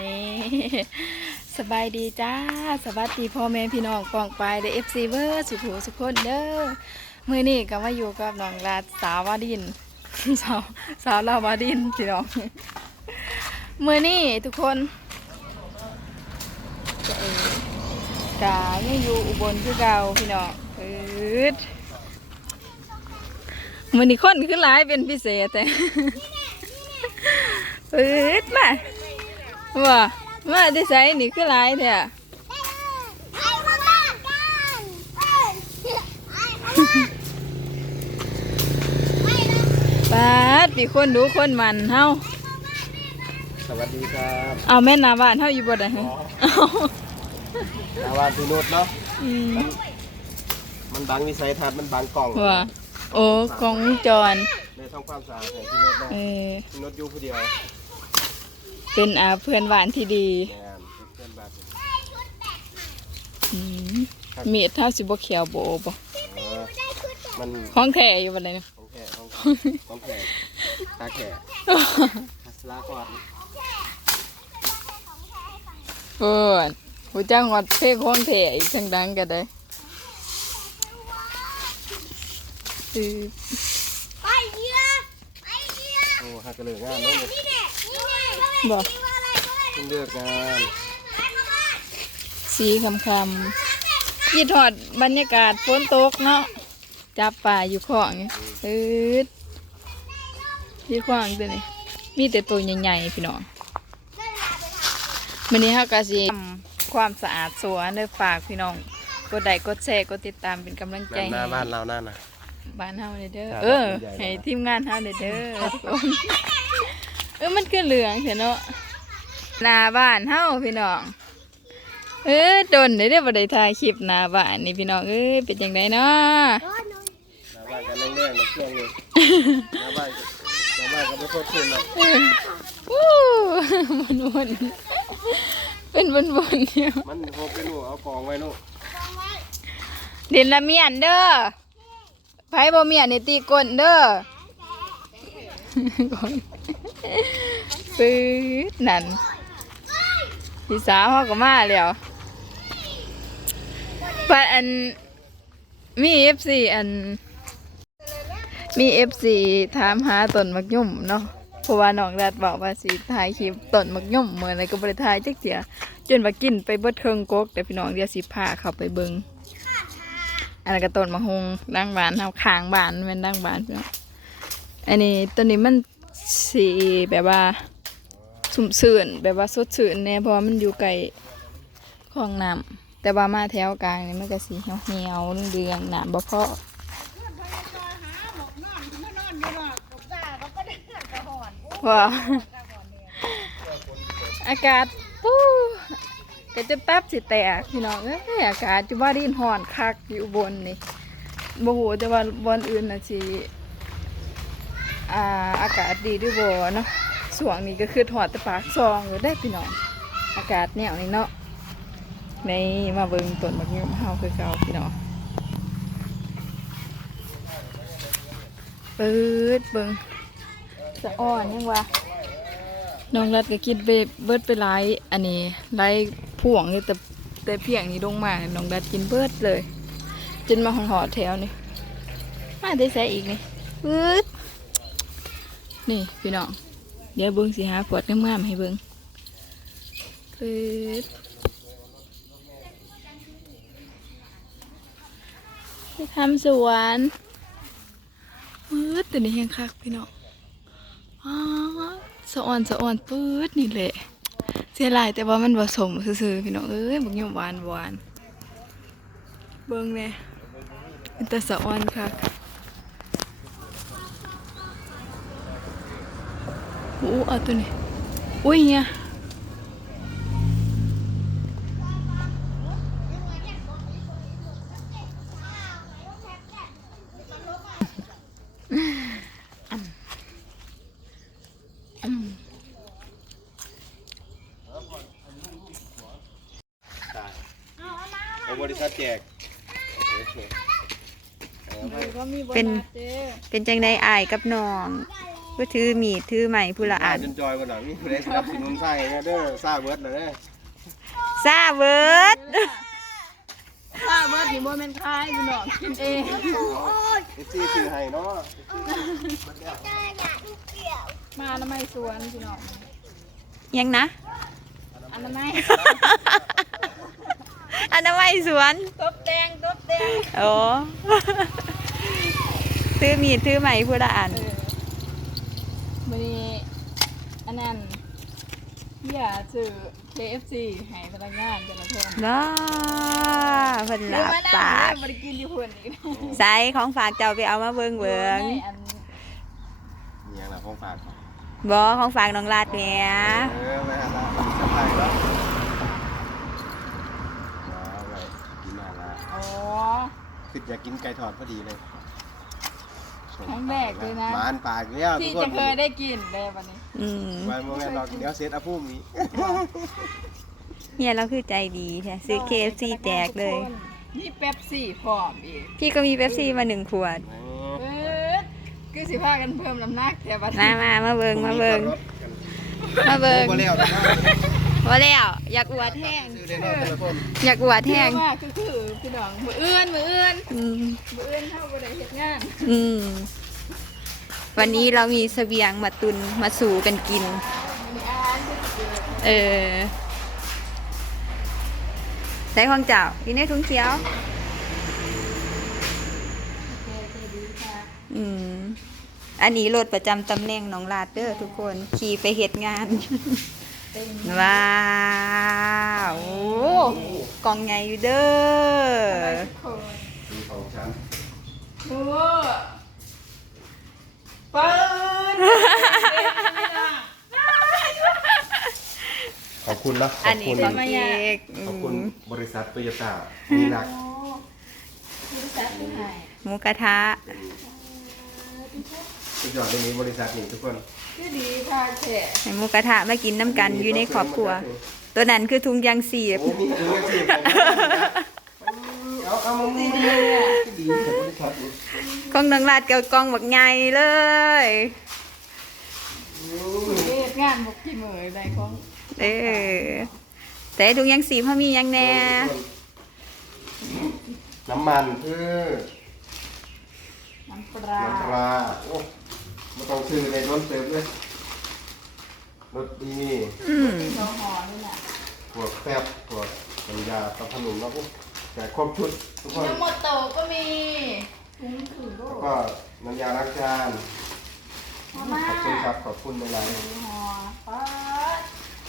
นี่สบายดีจ้า สวัสดีพ่อแม่พี่น้องกองปลายเด้เอฟซีเวอร์สุขูสุขคนเด้อมือนี้ก็มาอยู่กับน้องลาสาวาดินสาวสาวลาวาดินพี่น้องมือนี้ทุกคนจะเอ๋กายังอยู่อุบลคือเก่าพี่น้องอืดมือนี้คนขึ้นหลายเป็นพิเศษแต่อืดมา ว่ามาได้ใส่นี่คือหลายแท้ไอ้มาบ้ากันเอ้ยไอ้มาบ้าไม่นะปาดมีคนดูคนมันเฮาสวัสดีครับเอาแม่นหนาบ้านเฮาอยู่บ่ได้เหรอเอานาวาพี่นุชเนาะอืมมันบังวิสัยทัศน์มันบังกล่องว่าโอ้กล้องวงจรในทำความสะอาดให้พี่นุชเนาะเออพี่นุชอยู่ผู้เดียว เป็นอาเพื่อนหวานที่ดีแม่นเพื่อนบ้านอืมมีดเท่าสิบ่เขียวโบบ่เออมันของแท้อยู่บ่ได้เนาะของแขกของของแขกตาแขกทัศลากรเพิ่นหูจังฮอดเพลงของแท้อีกจังดังก็ได้อือไปเยอะไปเยอะโอ้ฮักกระเลือกงานเนาะเนี่ยนี่แน่นี่แน่ บ่นี่ว่าอะไรก็ได้เพิ่งเลือกงานไอ้มาบ้าสีคำๆคิดฮอดบรรยากาศฝนตกเนาะจับป่าอยู่ของนี่อืดที่ขวางตัวนี้มีแต่ตัวใหญ่ๆพี่น้องวันนี้เฮาก็สิทำความสะอาดสวนเด้อฝากพี่น้องกดไลค์กดแชร์กดติดตามเป็นกำลังใจแม่นหให้น้าบ้านเรานั่นน่ะบ้านเฮาเด้อเด้อครับเออใหญ่ๆให้ทีมงานเฮาเด้อ เด้อทุกคนเออมันคือเหลืองเถอะเนาะหน้าบ้านเฮาพี่น้อง เออโดนได้อเด้อบ่ได้ถ่ายคลิปหน้าบ้านนี่พี่น้องเอ้ยเป็นจังไดเนาะหน้าบ้านกันแรงๆในเครื่องเลยหน้าบ้านหน้าบ้านก็ไม่โคตรขึ้นหรอกเออวู้วนๆเป็นวนๆเนี่ยมันโคกไปนู่นเอากองไว้นู่นดินละเมียนเด้อไผบ่เมียนนี่ตีก้นเด้อ ปื๊ดนั่นพี่สาวเขาก็มาแล้วปะอันมีเอฟซีอัน มีเอฟซีถามหาต้นมักยุ่มเนาะเพราะว่าน้องรัดบอกว่าสิถ่ายคลิปต้นมักยุ่มเหมือนอะไรก็บริถ่ายจักเสียจนว่ากินไปเบิดเทิงกกแต่พี่น้องเดียวสิพาเข้าไปเบิงอันนั้นก็ต้นมะฮงดังบานเฮาข้างบานแมันดังบานพี่น้องอันนี้ต้นนี้มัน สีแบบว่าสุ่มสื่นแบบว่าสดสื่นแน่เพราะว่ามันอยู่ไกลคลองน้ำแต่ว่ามาแถวกลางนี่มันก็สีเหี่ยวๆเรืองๆน้ำบ่พอว้าอากาศปู้ก็จะแป๊บสิแตกพี่น้องเอ้ยอากาศจุว่าดินห่อนคักอยู่บนนี่บ่ฮู้แต่ว่าบนอื่นนะสิ อ่าอากาศดีหรือบ่เนาะช่วงนี้ก็คือถอดต่ปากซองอยู่ได้พี่น้องอากาศแนวนี้เนาะในมาเบิ่งต้นบักยิ้มเฮาคือเก่าพี่น้องเปิดเบิ่งสะอ่อนยังวะน้องรัดก็กินไปเบิดไปหลายอันนี้หลายพ่วงเลยแต่แต่เพียงนี้ลงมาน้องรัดกินเบิดเลย จนมาหอดๆแถวนี่มาได้ใส่อีกนี่ปึ๊ด นี่พี่น้อง เดี๋ยวเบิ้งสิหาขวดงามๆให้เบิ้งปึ๊ดไปทำสวนปึ๊ดตัวนี้ยังคักพี่น้องอ๋อสะอ่อนสะอ่อนปื๊ดนี่แหละเสียลายแต่ว่ามันผสมซื่อๆพี่น้องเอ้ยบักยมหวานหวานเบิ่งแน่เป็นแต่สะอ่อนค่ะ อ้เอาตัวนี้อุ้ยเนี่ยอืมตายโอ้บริษัทแจกโอเคเอาไปก็มีโบเป็นนัสเด้อเป็นจังไดอายกับน้อง ก็ถือมีดถือไม้ผู้ละอันจนจอยกว่าหนังนี่ผู้ใดสนับสนุนใส่เด้อซ่าเบิร์ดเลยเด้อซาเบิดถ้าเบิดนี่บ่แม่นคายพี่น้องกินเองเอฟซีซื้อให้เนาะมาอนามัยสวนพี่น้องยังนะอนามัยอันนั้นไม่สวนตบแดงตบแดงโอ้ถือมีดถือไม้ผู้ละอัน เออมื้อนี้อันนั้นอย่าซื้อ KFC ให้พนักงานแต่ละคนน้าเพิ่นลับปากบ่ได้กินอยู่เพิ่นอีกใส่ของฝากเจ้าไปเอามาเบิ่งเบิ่งในอันมีอย่างไรของฝากบ่ของฝากน้องลาดแหม่เออไม่หาละสบายแล้วว้าวเลยกินมาละอ๋อคืออยากกินไก่ทอดพอดีเลย ครั้งแรกเลยนะหมานปากเนี่ยทุที่กคจะนเคยได้กินได้วันนี้อืมวันโมเมนต์เราเดี๋ยวเซตอัพพุ่มนี้เนี่ยเราคือใจดีแท้ซื้อ KFC แจกเลย นี่เป๊ปซี่พร้อมอีกพี่ก็มีเป๊ปซี่มาหนึ่งขวด เออคือสิพากันเพิ่มน้ำหนักแต่บัดมามามาเบิ่งมาเบิ่งมาเบิ่งบ่แล้วนะ ว่าแล้วอยากอวดแห้งซื้อได้เนาะแต่ละคนอยากอวดแห้งมากคือคือพี่น้องมือเอื้อนมือเอื้อนอืมมือเอื้อนเท่าบ่ได้เฮ็ดงานอืมวันนี้เรามีเสบียงมาตุนมาสู่กันกินมีอาหารที่เกิดเออใส่ของเจ้าอีนี่ถุงเขียวแก่ใจดีค่ะอืม อันนี้รถประจำตำแหน่งน้องลาดเด้อทุกคน ขี่ไปเหตุงานเต็ม ว้าวโอ้กล่องใหญ่อยู่เด้อทุกคนมีของฉันโอ้เปิ้ลขอบคุณนะขอัอนบนี้คุณของเอกขอบคุณบริษัทโตโยต้ามีรักบริษัทเป็นไงหมูกระทะ สุดยอดเลยนี้บริษัทนี่ทุกคนคือดีค่ะแขกให้หมูกระทะมากินน้ำกันอยู่ในครอบครัว ตัวนั้นคือถุงยางสีบ โอ้มีถึงยังสิบเอาเอามามีดีดีกับบริษัทนี่ของน้องลาดเกี่ยวกล่องบักใหญ่เลย เฮ็ดงานบ่กี่มื้อได้ของเออแต่ถุงยางสีเขามีหยังแน่น้ำมันคือน้ำปลาน้ำปลาโอ้ ไม่ต้องซื้อเลยรถเต็มเลยรถดีอืมสองห่อนี่น่ะพวกแป๊บพวกน้ำยาปลาขนมแล้วก็แต่ครบชุดทุกคนยาโมโตะก็มีถุงถือโลแล้วกก็น้ำยาล้างจานมาม่าขอบคุณครับขอบคุณในไลน์ห่อป๊าด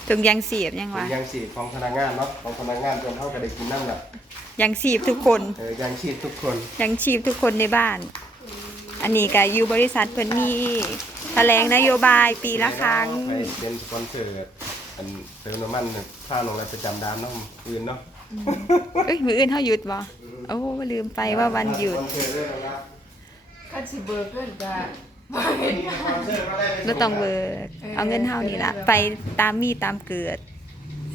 ถุงยางสีบยังเป็วะนยางชีพของพนักงานเนาะของพนักงานจนเท่ากับได้กินน้ำแหละยางสีบทุกคน เออยางชีพทุกคนยางชีพทุกคนในบ้าน อันนี้ก็อยู่บริษัทเพิ่นมีแถลงนโยบายปีละครั้ง ไปเป็นสปอนเซอร์อันเติมน้ำมันค่าลงรายประจำดานเน้องปืนเนาะเอ้ยมืออื่นเขาหยุดบ่โอ้ลืมไปว่าวันหยุดสปอนเซอร์ด้วยนะครับคันสิเบิกเกินก็มีสปอนเซอร์มาได้ลยบ่ต้องเบิกเอาเงินเฮานี่ล่ะไปตามมีตามเกิด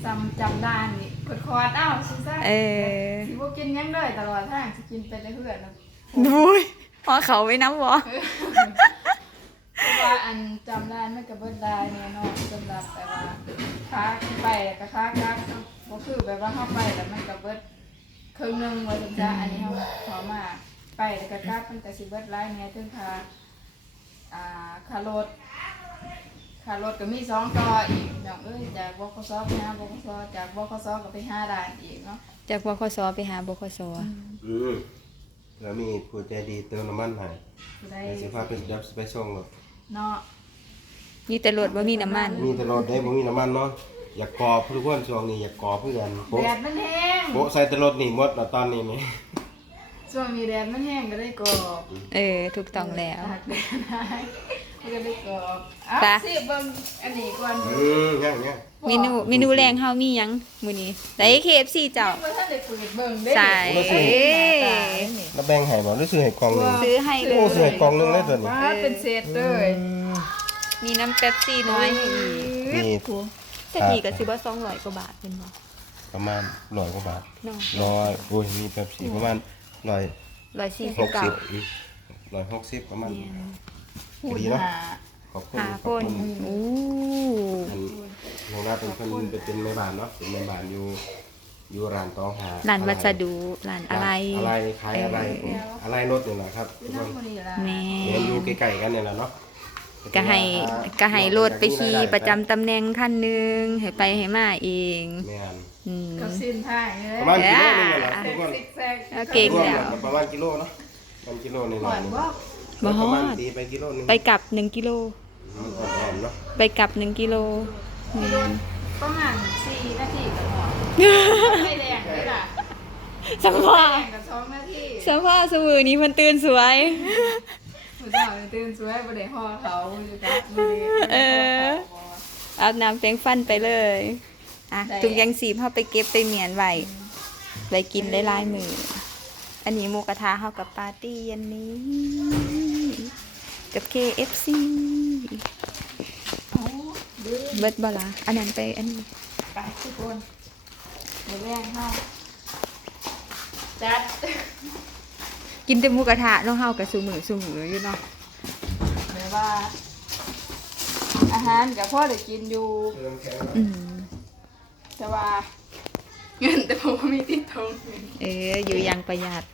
จำจำได้นี่กดคอร์ดอ้าวซิซ่าเออสิบ่กินหยังเลยตลอดทางสิกินไปเรื่อยๆนะนุ้ย พอเขาไว้น้ำบ่เพราะว่าอันจำได้ไม่กับเบิดได้แน่นอนสำหรับแต่ว่าค้าไปแล้วก็ค้าค้าก็คือแบบว่าเข้าไปแล้วมันกับเบิดครึ่งหนึงว่าถึงจะอันนี้เขาขอมาไปแล้วก็กลับมันก็สิเบิดหลายแน่ถึงค่าอ่าค่ารถค่ารถก็มีสองต่ออีกอย่างเอ้ยจากบคสไปหาบคสจากบคสก็ไปหาด่านอีกเนาะจากบคสไปหาบคสอืม แล้วมีผู้ใจดีเติมน้ำมันให้ได้เดี๋ยวสิพาไปยับไปส่งหรอกเนาะมีแต่รถบ่มีน้ำมัน มีแต่รถได้บ่มีน้ำมันเนาะอยากกอบทุกคนช่วงนี้อยากกอบเพื่อนโปะแดดมันแห้งโปะใส่แต่รถนี่หมดแล้วตอนนี้ไหมช่วงนี้แดดมันแห้งก็ได้กรอบเออ ถูกต้องแล้วหักแดดได้ มันก็ได้กรอบอะไป สิเบิ่งอันนี้ก่อนอืมยังยังเมนูเมนูแรงเฮามีหยังมื้อนี้ได้ KFC เจ้า เมื่อท่านได้เปิดเบิ่งได้ใส่แล้วแบ่งให้บ่หรือซื้อให้กล่องหนึง ซื้อให้เลโอ้ยซื้อให้กล่องหนึงเลยตัวนี้ ว่าเป็นเศษเลยมีน้ำเป๊ปซี่น้อยให้อีกนี่ แต่นี่ก็สิบ่200กว่าบาทเป็นบ่ประมาณร้อยกว่าบาทเนาะร้อยโอ้ยมีแบบสีประมาณร้อยหกสิบ149 ร้อยหกสิบประมาณ หูดีหเนาะนาขอบคุณหาขอบคนคุณอู้อันน้องนาเป็นคนเป็นเป็นแม่บ้านเนาะเป็นแม่บ้านอยู่อยู่ร้านตองหาร้านวัสดุร้านอะไร อะไรขายอะไรผมอะไรรถนี่แหละครับทุกคนแม่เรียนอยู่ใกล้ๆกันเนี่ยแหละเนาะก็ให้ก็ให้รถไปขี่ประจำตำแหน่งคันหนึงให้ไปให้มาเองแม่นอืม กับสิ้นท่ายเลปยระมาณกิโลนึงแหละทุกคนซิกแซกเอาเก่งรวมแล้วกันประมาณกิโลเนาะมันกิโลหนึงก่อนบ่ บ่ฮประอมาณดตีไปกิโลหนึงไปกลับหนึ่งกิโล มันก็แอมเนาะไปกลับหนึ่งกิโลแม่นประมาณสี่นาทีก็พอไม่แดงเลยล่ะสัมภาแดษงณ์กับสองนาทีสัมภาษณ์สมือนี้มันตื่นสวยผู้เจ้าตื่นสวยบ่ได้ห่อเขาอยู่จ้ะมื้อนี้เออ อาบน้ำแปรงฟันไปเลย อะถุงยังสีพาไปเก็บไปเหมียนไว้ไปกินได้หลายมือ อันนี้หมูกระทะเฮากับปาร์ตี้เย็นนี้ กับ KFC เบิดบละอันนั้นไปอันนี้ไปทุกคนมื้อแรงเฮาจัด กินแต่หมูกระทะเนาะเฮากับสูมือสูมืออยู่เนาะแบบว่า อาหารกับพ่อได้กินอยู่เริ่มแข็งอืมแต่ว่า เงินแต่ผมมีติดทงเอออยู่อยังประหยัด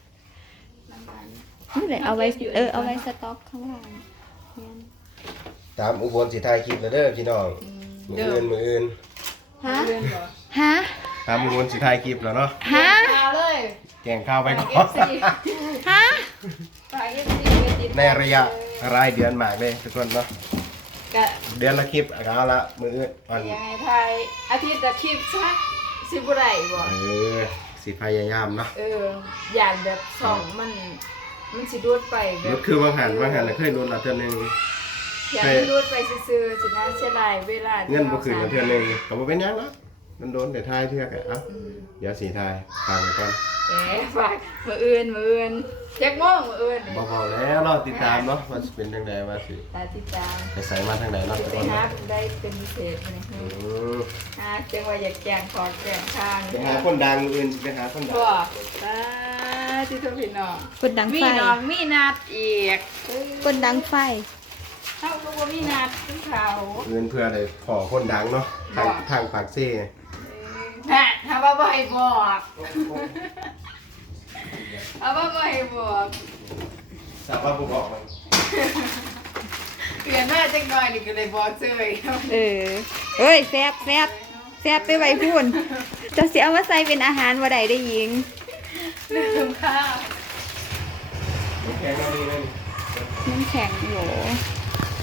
นี่แหละเอาไว้เออเอาไว้สต็อกข้างล่างเนี่ยตามอุบลสิถ่ายคลิปแล้วเด้อพี่น้องมืออื่นมืออื่นฮะเงินบ่ฮะตามอุบลสิถ่ายคลิปแล้วเนาะฮะมาเลยแกงข้าวไปฝากก่อน FC ฮะฝาก FC ไปติดตามในระยะรายเดือนมากเลยทุกคนเนาะกะเดือนละคลิปเอาละมืออื่นวันยังไงไทยอาทิตย์ละคลิปสักสิบไรบ่เออสิพยายามเนาะเอออย่างแบบสองมัน มันสิดูดไปแบรบถคือว่างหันว่างหันน่ะเคยโดนละเทื่อหนึง อย่างมันดูดไปซื่อๆสินะเสียดายเวลาเงินบ่คืนละเทื่อหนึงก็บ่เป็นหยังเนาะมันโดนแต่ทายเทื่อกันเอ้าเดี๋ยวสิทายฟังไปก่อนเอ๊ะฝากมืออื่นมืออื่นแจ็คโมงมืออื่นบ่พอแล้วเราติดตามเนาะว่าสิเป็นจังไดว่าสิตาติดตามไปใส่มาทางไหนเนาะทุกไปคนหาเนาะได้เป็นพิเศษนี่อืมหาจังว่าอยากแกงขอแกงข้างไปหาคนดังมืออื่นไปหาคนดัง บ่ตา ที่ทุกพี่น้องคนดังมีไฟน้องมีนัดอีกคนดังไฟเท่ากับว่ามีนัดขึ้นเขาเงินเพื่ออะได้ขอคนดังเนาะทางทางปากเซ่แม่ถ้าว่าบ่ให้บอกเอาว่าบ่ให้บอกทราบว่าบ่บอกมันเปลี่ยนหน้าจังหน่อยนี่ก็เลยบอกเฉยเออเอ้ยแซบแซบแซบไปไว้พูนจะเสียเอามาใส่เป็นอาหารว่าใดได้หญิง ลืมข้าวแข็งแล้วนี่นั่นน้ำแข็งโห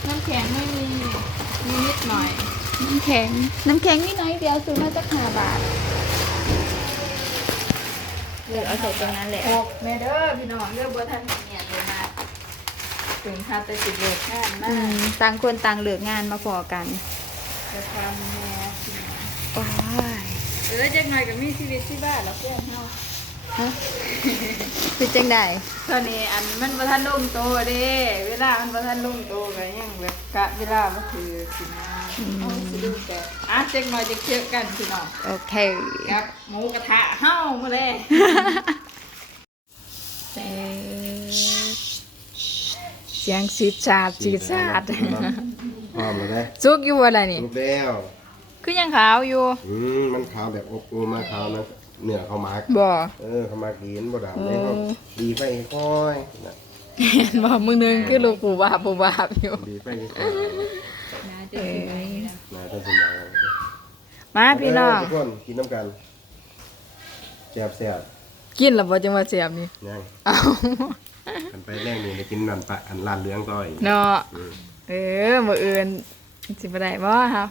น้ำแข็งไม่มีมีนิดหน่อย น้ำแข็ง น้ำแข็งนี่น้อยเดียวซื้อมาจากห้าบาทเออเอาใส่ตรงนั้นแหละ หกแม่เด้อพี่น้องเด้อบ่ทันเนี่ยเลยมาถึงทันแต่สิบเลิกงานอืมามต่างคนต่างเหลือกงานมาพอกันจะทำแม่พี่น้องโอ้ย เออจังหน่อยก็มีชีวิตที่บ้านแล้วเพื่อนเฮา ฮะคือจังไดตอนนี้อันมันบ่ทันลงโตเด้เวลามันบ่ทันลงโตก็ยังแบบกะเวลาบ่คือสินะเอาสิดูแต่อะจังหน่อยจะเจอกันพี่น้องโอเคกับหมูกระทะเฮ้ามาเลยเออเสียงสีดสาดสีดสาดพร้อมแล้วได้ซุกอยู่อะไรนี่รูปแล้วคือยังขาวอยู่อืมมันขาวแบบอบอุ่นมากขาวนะ เนื้อเขามากบ่เออเขามากินบ่ดำเลยเขาดีไปค่อยนะเห็นบ่มือหนึงคือลูกปูบาบปูบาบอยู่ ดีไปค่อยเอ้ยนายต้องสมองมาพี่น้องทุกคนกินน้ำกันแซ่บแซ่บกินแล้วบ่จังว่าเสียบนี่ยังเอากันไปแรกนี่ได้กินนันปะอันลานเลี้ยงต่อยเนาะอืมเออมื้ออื่นสิบ่ได้บ่ครับ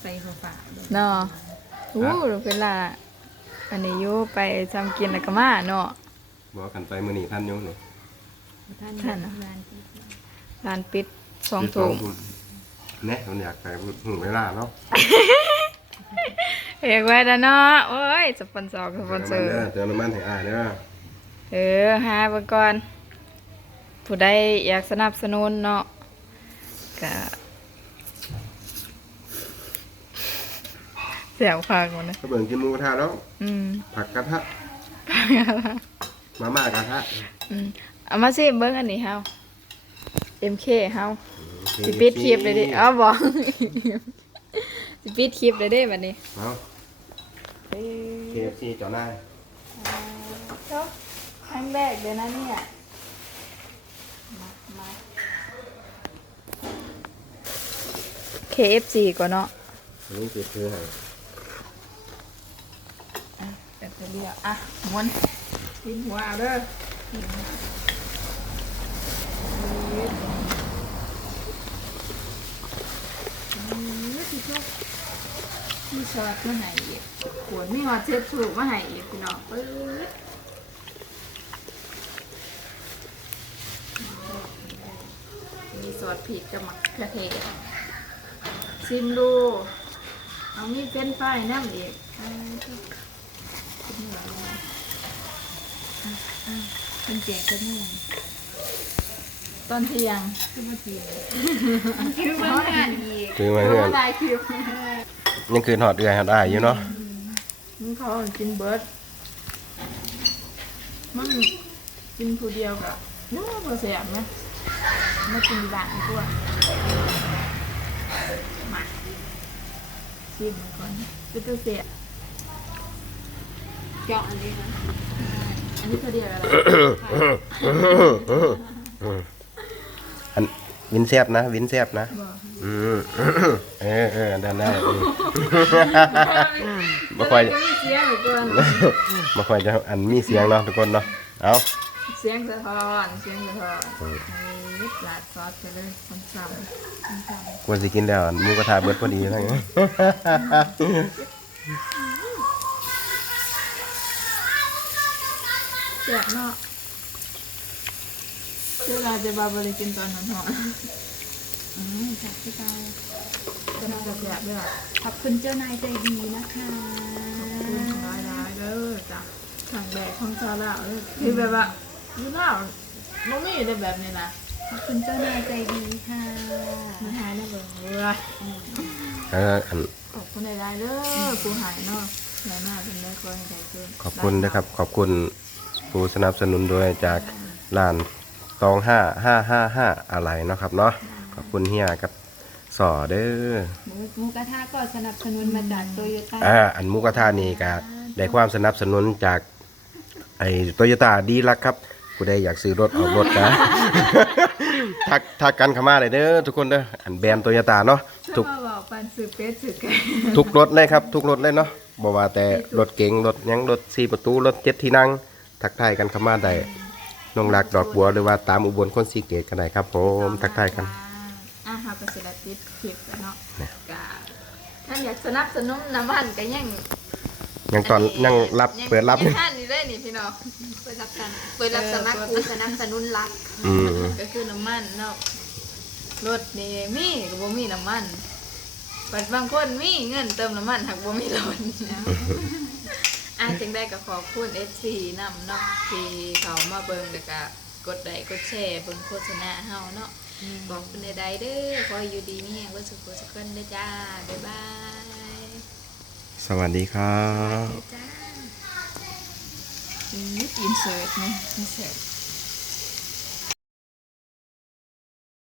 ใส่ข้าวฝาเนาะ อู้เวลา อันนี้อยู่ไปจำกินแล้วก็มาเนาะบอกกันไปมื้อนี้ท่านอยู่นี่ท่านเนาะร้านปิดสองทุ่มแน่ผมอยากไปหูเวลาเนาะเอกไว้แล้วเนาะโอ้ยสปอนเซอร์สปอนเซอร์เติมน้ำมันให้อ้ายเด้อเออหาเบิ่งก่อนผู้ใดอยากสนับสนุนเนาะก็ เสียวพากหมดนะก็เบิ่งกินหมูกระทะแล้วอืมผักกระทะมาม่ากระทะอืมเอามาสิเบิ่งอันนี้เฮา MK เฮาสิปิดคลิปเลยดิอ้าวบอกสิปิดคลิปเลยเด้บัดนี้เอา KFC เจ้านายชอบครั้งแรกเลยนะเนี่ยมามา KFC ก่อนเนาะ อันนี้คือคือให้ แบบ เดียวอะม้วนกินหัวเอาเด้อมีซอสมาให้อีกขวดมีหอดเช็ดถูกมาให้อีกพี่น้องปึ๊ดมีซอสพริกกับมะเขือเทศชิมดู เอามีเฟรนช์ฟรายน้ำอีก อ่าเป็นแจกกันนี่ตอนเที่ยงคือมาเที่ยงคือมางานอีกคือมาเพื่อนได้คิวยังคือหอดเอือยหอดอ้ายอยู่เนาะมึงเขากินเบิร์ดมันกินผู้เดียวกับนู้นพอเสียบนะมากินบ้านดีกว่ามาชิมก่อนก็จะเสีย เจาะอันนี้นะ อันนี้ตัวเดียวอะไรอันวินแซบนะ วินแซบนะบอกอืมเออเออดันได้อืมมาค่อยก็มีเสียงเหมือนกันมาค่อยจะอันมีเสียงเนาะทุกคนเนาะเอาเสียงสะท้อนเสียงสะท้อนให้ลาดซอสไปเลยซ้ำๆซ้ำควรสิกินแล้วอันหมูกระทะเบิดพอดีทั้งนั้น สียบเนาะเวลาจะบาบริกินตอนนั้นหออืมจากที่เราจะน่าจะเสียบด้วยขอบคุณเจ้านายใจดีนะคะคุณร้ายร้ายๆเด้อจ้ะถังแบกของชาวลาวเลยคือแบบว่าอยู่ลาวมันไม่อยู่ในแบบนี้นะขอบคุณเจ้านายใจดีค่ะมันหายได้เบิ่งเลยเอออันขอบคุณหลายๆเด้อกูหายเนาะหายมากเป็นได้คอยให้ได้ขึ้นขอบคุณนะครับ ขอบคุณ ผู้สนับสนุนโดยจากร้านตองห้าห้าห้าห้าอะไรเนาะครับเนาะขอบคุณเฮียกับสอเด้อหมูหมูกระทะก็สนับสนุนมาจากโตโยต้าอ่าอันหมุกระทานี่ก็ได้ความสนับสนุนจากไอ้โตโยต้าดีลักครับผู้ใดอยากซื้อรถออกรถกันทักทักกันเข้ามาเลยเด้อทุกคนเด้ออันแบรนด์โตโยต้าเนาะทุกถ้ามาบอกปันสืบเป็ดสืบไก่ทุกรถเลยครับ ทุกรถเลยเนาะบ่ว่าแต่รถเก๋งรถหยังรถสี่ประตูรถเจ็ดที่นั่ง ทักทายกันเข้ามาได้น้องรักดอกบัวหรือว่าตามอุบลคนสีเกตกันได้ครับผมทักทายกัน อะเฮาก็สิได้ติดคลิปแล้วเนาะก็ท่านอยากสนับสนุนน้ำมันก็ยังยังตอนยังรับเปิดรับยังท่านนี่ได้นี่พี่น้องเปิดรับกันเปิดรับสมัครผู้สนับสนุนรัก อืมก็คือน้ำมันเนาะรถนี่มีก็บ่มีน้ำมันบัดบางคนมีเงินเติมน้ำมันหักบ่มีรถ อะจึงได้ก็ขอบคุณ FC นำเนาะที่เขามาเบิ่งแล้วก็กดไลค์กดแชร์เบิ่งโฆษณาเฮาเนาะบอกคุณใดๆเด้อขอให้อยู่ดีนี่ว่าสุขสุขคนเด้อจ้าบ๊ายบายสวัสดีครับ จ้าอืออินเสิร์ตไหมอินเสิร์ต